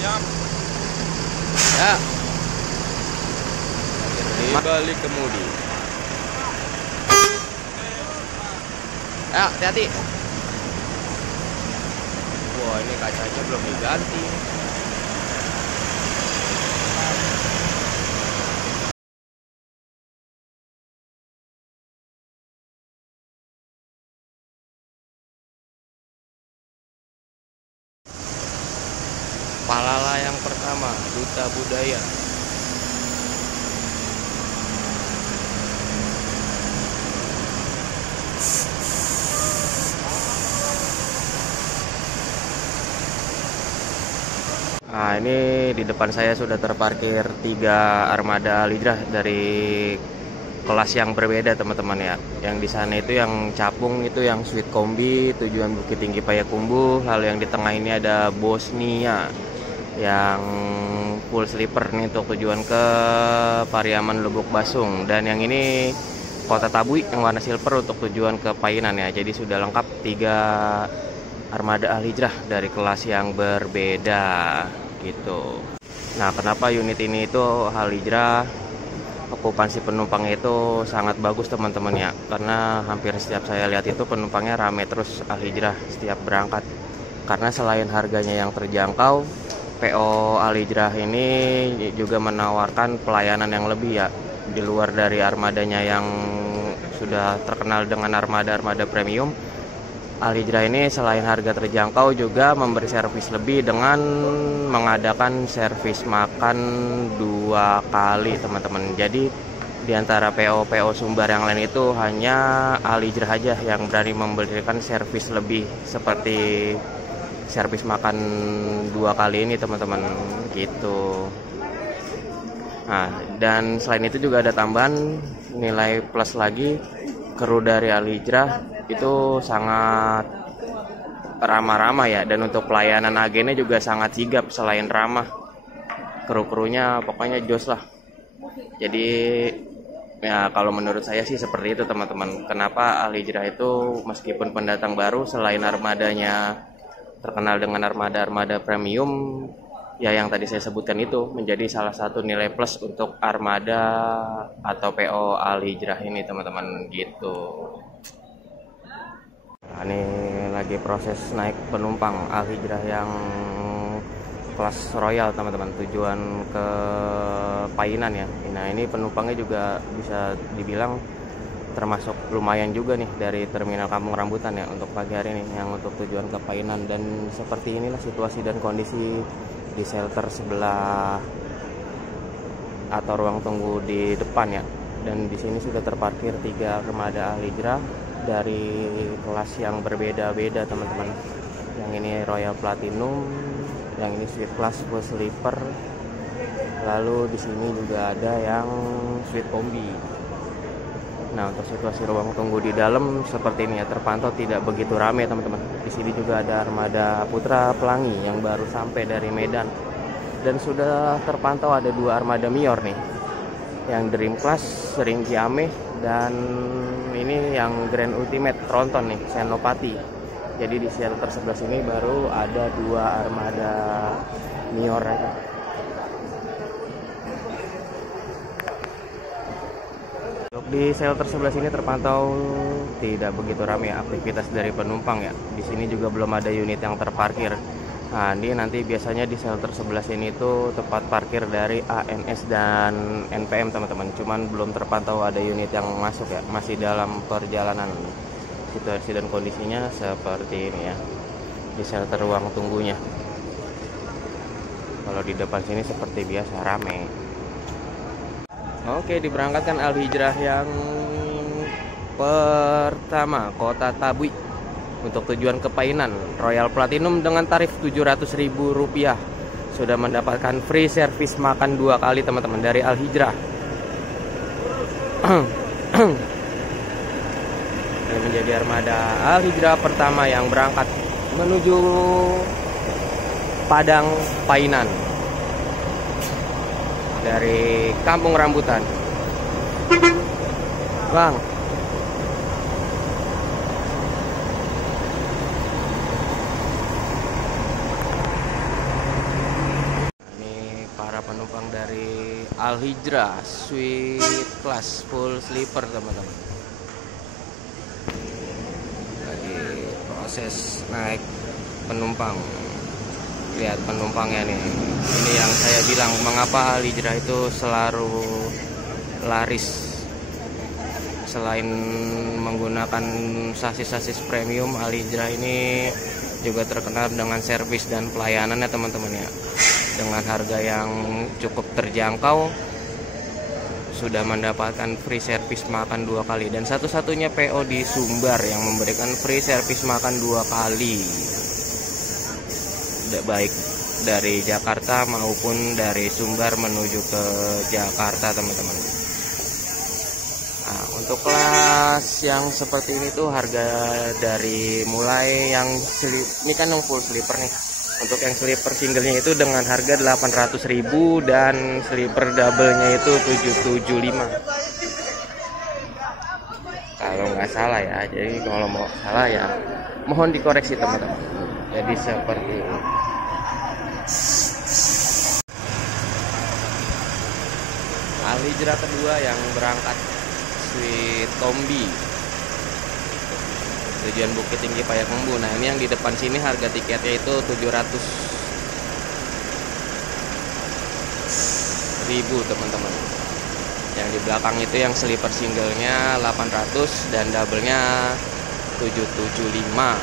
Ya. Di balik kemudi. Ya, hati-hati. Wah, ini kacanya belum diganti. Palala yang pertama, Duta Budaya. Nah, ini di depan saya sudah terparkir 3 armada Al-Hijrah dari kelas yang berbeda, teman-teman ya. Yang di sana itu yang capung, itu yang Sweet Kombi tujuan Bukit Tinggi Payakumbuh. Lalu yang di tengah ini ada Bosnia yang full sleeper nih untuk tujuan ke Pariaman Lubuk Basung. Dan yang ini Kota Tabui yang warna silver untuk tujuan ke Painan ya. Jadi sudah lengkap 3 armada Al-Hijrah dari kelas yang berbeda gitu. Nah, kenapa unit ini itu Al-Hijrah okupansi penumpangnya itu sangat bagus, teman-teman ya, karena hampir setiap saya lihat itu penumpangnya rame terus Al-Hijrah setiap berangkat. Karena selain harganya yang terjangkau, PO Al-Hijrah ini juga menawarkan pelayanan yang lebih ya, di luar dari armadanya yang sudah terkenal dengan armada-armada premium. Al-Hijrah ini selain harga terjangkau juga memberi servis lebih dengan mengadakan servis makan 2 kali, teman-teman. Jadi di antara PO Sumbar yang lain itu hanya Al-Hijrah aja yang berani memberikan servis lebih seperti servis makan 2 kali ini, teman-teman gitu. Nah, dan selain itu juga ada tambahan nilai plus lagi, kru dari Al-Hijrah itu sangat ramah-ramah ya, dan untuk pelayanan agennya juga sangat sigap. Selain ramah, kru-krunya pokoknya jos lah. Jadi ya kalau menurut saya sih seperti itu, teman-teman. Kenapa Al-Hijrah itu meskipun pendatang baru, selain armadanya terkenal dengan armada-armada premium ya yang tadi saya sebutkan, itu menjadi salah satu nilai plus untuk armada atau PO Al-Hijrah ini, teman-teman gitu. Nah, ini lagi proses naik penumpang Al-Hijrah yang kelas royal, teman-teman, tujuan ke Painan ya. Nah, ini penumpangnya juga bisa dibilang termasuk lumayan juga nih dari Terminal Kampung Rambutan ya untuk pagi hari ini yang untuk tujuan ke Painan. Dan seperti inilah situasi dan kondisi di shelter sebelah atau ruang tunggu di depan ya. Dan di sini sudah terparkir 3 armada Al-Hijrah dari kelas yang berbeda-beda, teman-teman. Yang ini Royal Platinum, yang ini Sweet Class full sleeper. Lalu di sini juga ada yang Sweet Kombi. Nah, untuk situasi ruang tunggu di dalam seperti ini ya, terpantau tidak begitu ramai, teman-teman. Di sini juga ada armada Putra Pelangi yang baru sampai dari Medan. Dan sudah terpantau ada 2 armada Mior nih. Yang Dream Class Sering Ciameh, dan ini yang Grand Ultimate Tronton nih, Senopati. Jadi di shelter sebelah sini baru ada 2 armada Mior ya. Di shelter sebelah sini terpantau tidak begitu ramai aktivitas dari penumpang ya. Di sini juga belum ada unit yang terparkir. Nah, ini nanti biasanya di shelter sebelah sini itu tempat parkir dari ANS dan NPM, teman-teman. Cuman belum terpantau ada unit yang masuk ya, masih dalam perjalanan. Situasi dan kondisinya seperti ini ya di shelter ruang tunggunya. Kalau di depan sini seperti biasa ramai. Oke, diberangkatkan Al-Hijrah yang pertama, Kota Tabui, untuk tujuan ke Painan. Royal Platinum dengan tarif Rp700.000. Sudah mendapatkan free service makan 2 kali, teman-teman, dari Al-Hijrah. Ini menjadi armada Al-Hijrah pertama yang berangkat menuju Padang Painan dari Kampung Rambutan. Bang, Al Hijrah Suite Class full sleeper teman-teman. Lagi proses naik penumpang. Lihat penumpangnya nih. Ini yang saya bilang mengapa Al Hijrah itu selalu laris. Selain menggunakan sasis-sasis premium, Al Hijrah ini juga terkenal dengan servis dan pelayanannya teman-teman ya. Dengan harga yang cukup terjangkau, sudah mendapatkan free servis makan 2 kali, dan satu-satunya PO di Sumbar yang memberikan free servis makan 2 kali, baik dari Jakarta maupun dari Sumbar menuju ke Jakarta teman-teman. Nah, untuk kelas yang seperti ini tuh harga dari mulai yang ini kan yang full sleeper nih. Untuk yang sleeper singlenya itu dengan harga 800.000 dan sleeper doublenya itu 775. Kalau nggak salah ya. Jadi kalau mau salah ya mohon dikoreksi teman-teman. Jadi seperti ini. Al Hijrah kedua yang berangkat Suite Kombi tujuan Bukit Tinggi Payakumbuh. Nah, ini yang di depan sini harga tiketnya itu 700.000 teman-teman. Yang di belakang itu yang sleeper singlenya 800 dan doublenya 775.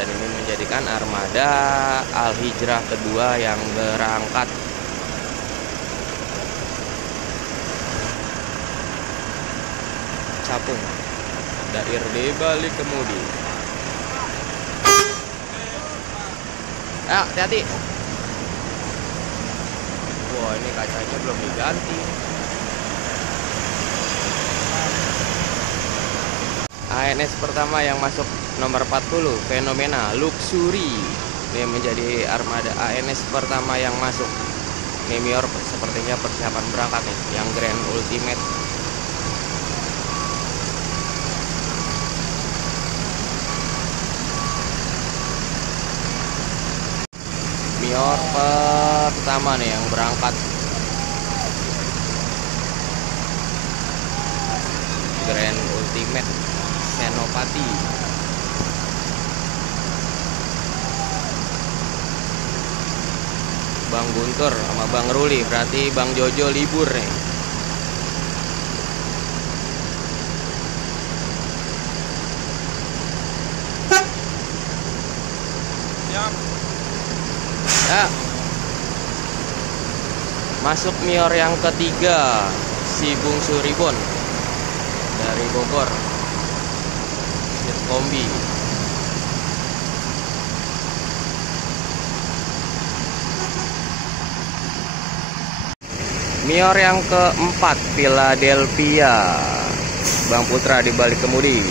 Dan ini menjadikan armada Al Hijrah kedua yang berangkat. Capung Dair di balik kemudi. Hati-hati. Wah, ini kacanya belum diganti. ANS pertama yang masuk nomor 40, Fenomena Luxury. Ini menjadi armada ANS pertama yang masuk. Nemior sepertinya persiapan berangkat nih, yang Grand Ultimate. Mior pertama nih yang berangkat. Grand Ultimate Senopati. Bang Guntur sama Bang Ruli, berarti Bang Jojo libur nih. Siap. Ya. Masuk Mior yang ketiga, si Bungsu Ribon dari Bogor, Suite Kombi. Mior yang keempat, Philadelphia, Bang Putra di balik kemudi.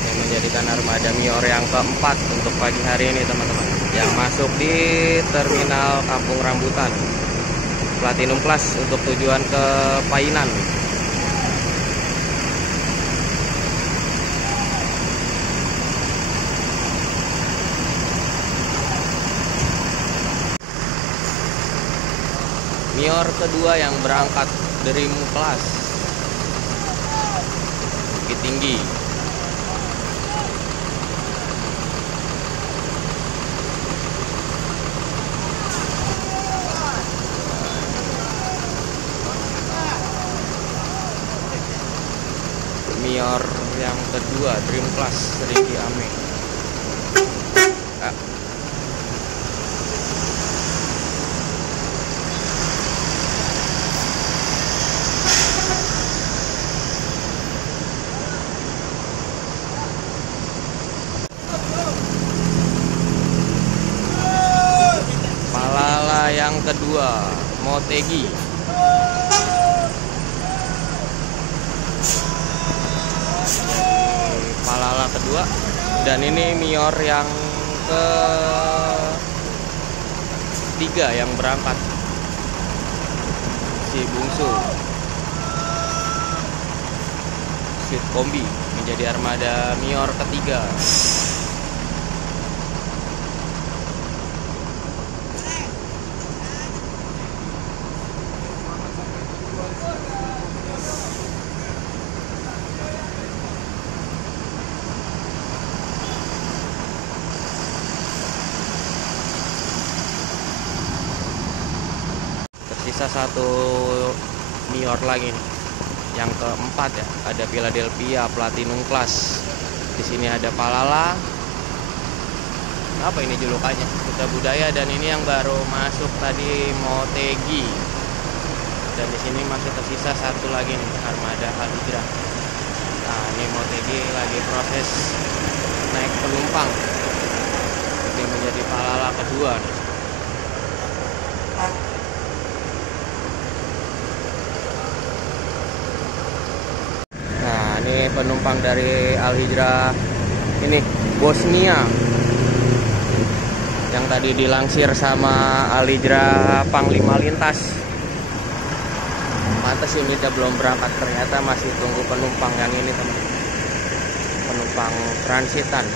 Yang menjadikan armada Mior yang keempat untuk pagi hari ini teman-teman, yang masuk di Terminal Kampung Rambutan Platinum Class untuk tujuan ke Painan. Mior kedua yang berangkat Dream Class Bukit Tinggi. Mior yang kedua Dream Class Ricky Ame. Palala yang kedua Motegi. Palala kedua, dan ini Mior yang ketiga yang berangkat, si Bungsu Suite Kombi menjadi armada Mior ketiga. tersisa satu Nior lagi nih. Yang keempat ya, ada Philadelphia Platinum Class. Di sini ada Palala. Apa ini julukannya? Duta Budaya. Dan ini yang baru masuk tadi Motegi. Dan di sini masih tersisa satu lagi nih, armada Al Hijrah. Nah, ini Motegi lagi proses naik penumpang. Ini menjadi Palala kedua nih. Nah, ini penumpang dari Al Hijrah ini Bosnia yang tadi dilangsir sama Al Hijrah Panglima Lintas. Pantes unitnya belum berangkat, ternyata masih tunggu penumpang yang ini teman, penumpang transitan.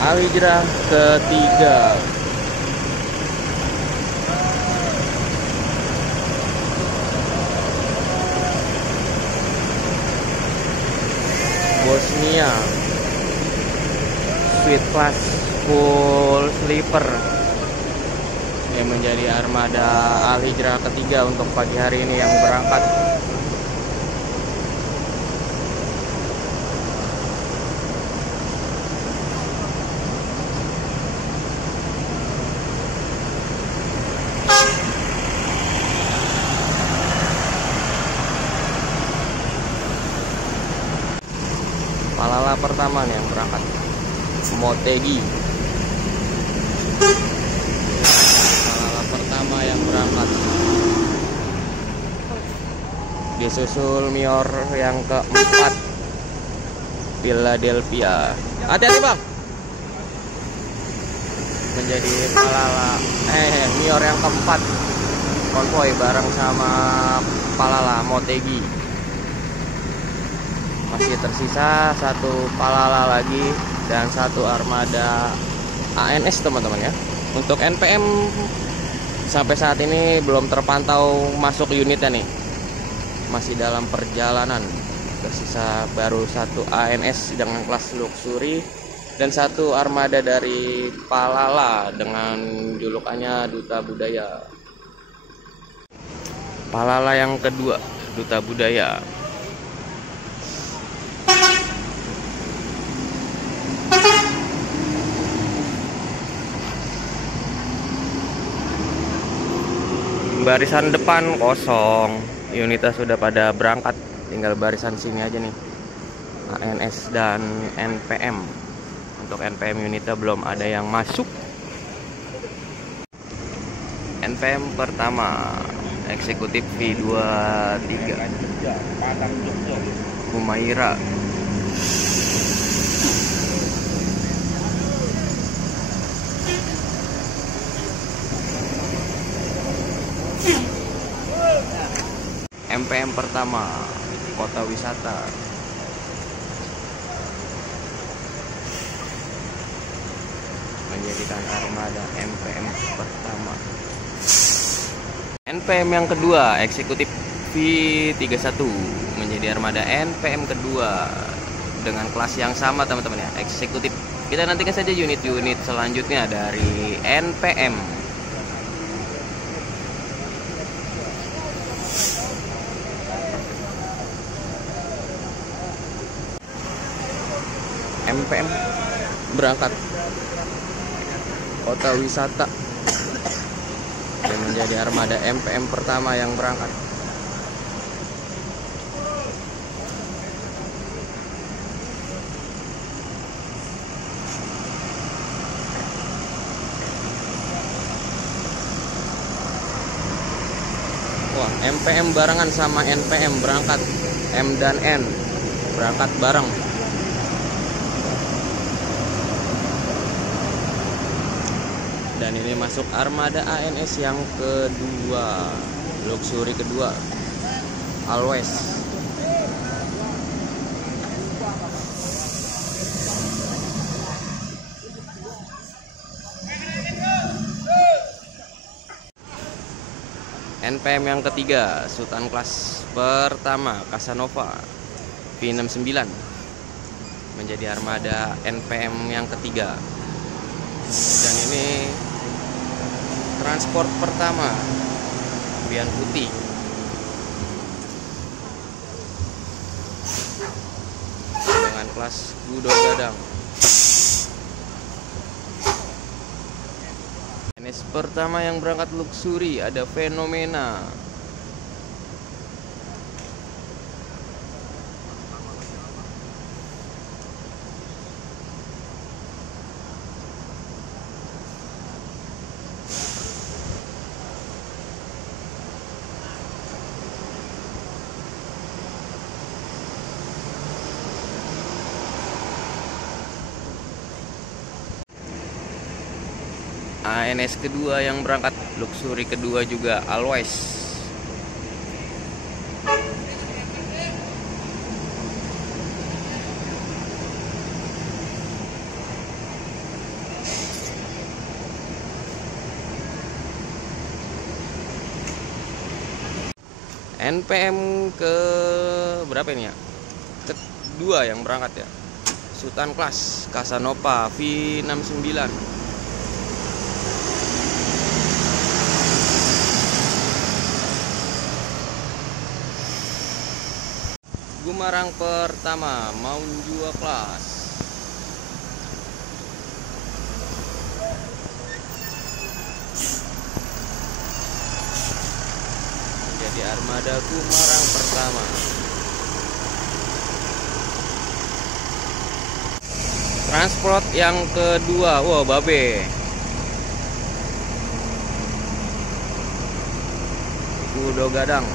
Al Hijrah ketiga. Bosnia Suite Class full sleeper yang menjadi armada Al Hijrah ketiga untuk pagi hari ini yang berangkat. Palala pertama nih yang berangkat, Motegi. Palala pertama yang berangkat. Disusul Nior yang keempat, Philadelphia. Hati-hati bang. Menjadi Palala Nior yang keempat, konvoy bareng sama Palala Motegi. Masih tersisa satu Palala lagi dan satu armada ANS teman-teman ya. Untuk NPM sampai saat ini belum terpantau masuk unitnya nih, masih dalam perjalanan. Tersisa baru satu ANS dengan kelas luxury dan satu armada dari Palala dengan julukannya Duta Budaya. Palala yang kedua, Duta Budaya. Barisan depan kosong, unitnya sudah pada berangkat, tinggal barisan sini aja nih, ANS dan NPM. Untuk NPM unitnya belum ada yang masuk. NPM pertama eksekutif V23 Humaira. MPM pertama Kota Wisata. Menjadikan armada MPM pertama. NPM yang kedua eksekutif V31 menjadi armada NPM kedua dengan kelas yang sama teman-teman ya, eksekutif. Kita nantikan saja unit-unit selanjutnya dari NPM. MPM berangkat Kota Wisata dan menjadi armada MPM pertama yang berangkat. Wah, MPM barengan sama NPM berangkat, M dan N berangkat bareng. Dan ini masuk armada ANS yang kedua, luxury kedua, Always. NPM yang ketiga, Sultan kelas pertama Casanova V69 menjadi armada NPM yang ketiga. Dan ini transport pertama Tapian Putih. Dengan kelas Kudo Gadang. NS pertama yang berangkat luxury ada Fenomena. ANS kedua yang berangkat luxury kedua juga Always. NPM ke berapa ini ya? Kedua yang berangkat ya. Sultan kelas Casanova V69. Gumarang pertama Maunjua kelas. Menjadi armada Gumarang pertama. Transport yang kedua, wah Babe. Kudo Gadang.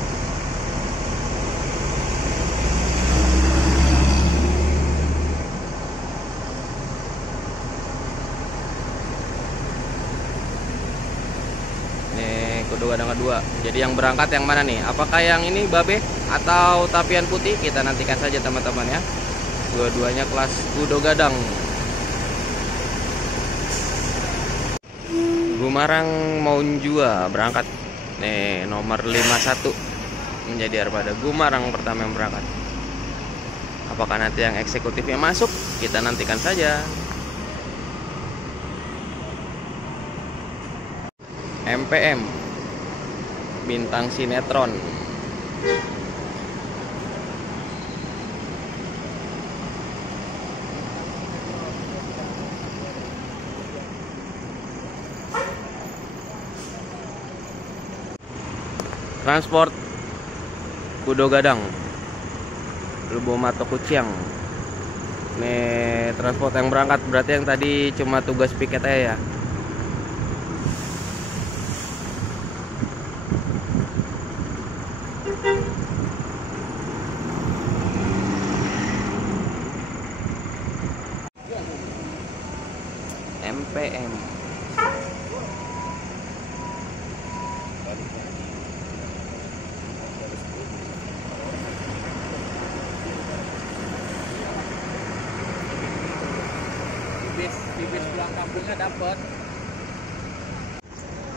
Kudo Gadang kedua. Jadi yang berangkat yang mana nih? Apakah yang ini Babe atau Tapian Putih? Kita nantikan saja teman-teman ya. Dua-duanya kelas Kudo Gadang. Gumarang Maunjua berangkat. Nih nomor 51 menjadi armada Gumarang pertama yang berangkat. Apakah nanti yang eksekutifnya masuk? Kita nantikan saja. MPM Bintang Sinetron. Transport Kudo Gadang Lubomato Kuciang. Nih transport yang berangkat, berarti yang tadi cuma tugas piket aja ya. MPM bibit pulang kampungnya dapat.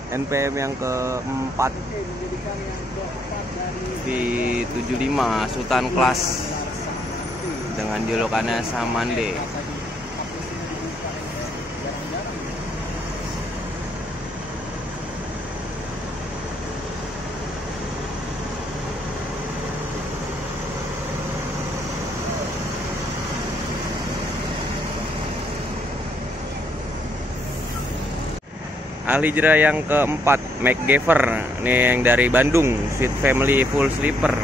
NPM yang keempat V75 Sultan kelas dengan julukannya Samande. Alijra yang keempat McGever, ini yang dari Bandung, Sweet Family Full Sleeper,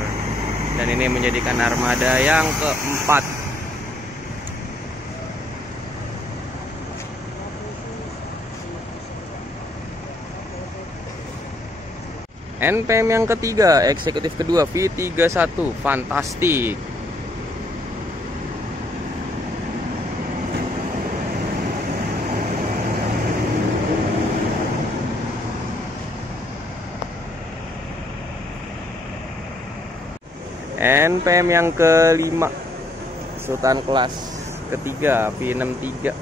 dan ini menjadikan armada yang keempat. NPM yang ketiga, eksekutif kedua V31 Fantastic. NPM yang kelima Sultan kelas ketiga V63.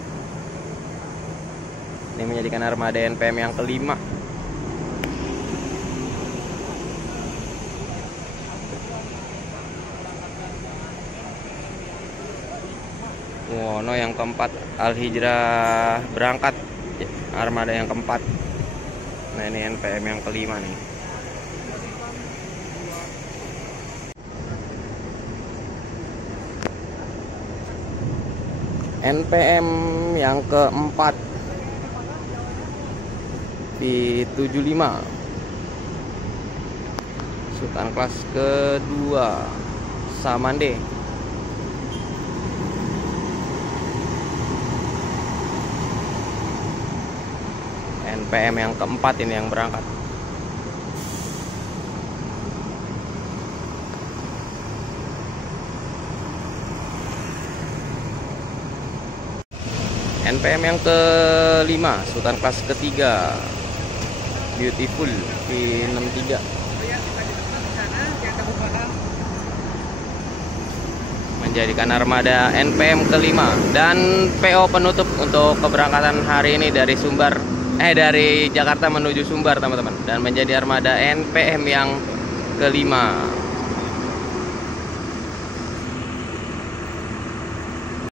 Ini menjadikan armada NPM yang kelima. Wono yang keempat, Al Hijrah berangkat armada yang keempat. Nah ini NPM yang kelima nih. NPM yang keempat di 75, Sultan kelas kedua Samande. NPM yang keempat ini yang berangkat. NPM yang kelima, Sultan kelas ketiga Beautiful di 63. Menjadikan armada NPM kelima. Dan PO penutup untuk keberangkatan hari ini dari dari Jakarta menuju Sumbar teman-teman. Dan menjadi armada NPM yang kelima.